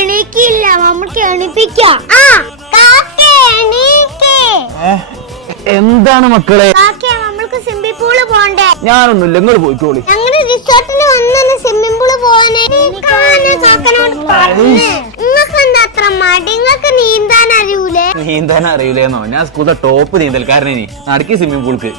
എണീക്കില്ല, നമുക്ക് എണീപ്പിക്കാം. എന്താണ് മക്കളെ? നമ്മൾക്ക് സ്വിമ്മിംഗ് പൂള് പോണ്ടേ? ഞാനൊന്നുമില്ല, നിങ്ങൾ പോയിക്കോളി. ഞങ്ങള് റിസോർട്ടിൽ വന്നു സ്വിമ്മിംഗ് പൂള് പോവാനേ. നിങ്ങൾക്ക് എന്താ അത്ര മടി? നിങ്ങൾക്ക് നീന്താൻ അറിയൂലേ? നീന്താൻ അറിയൂലേന്നോ? ഞാൻ സ്കൂളിലെ ടോപ്പ് നീന്തൽക്കാരനെ. നടക്കി സ്വിമ്മിംഗ് പൂൾക്ക്.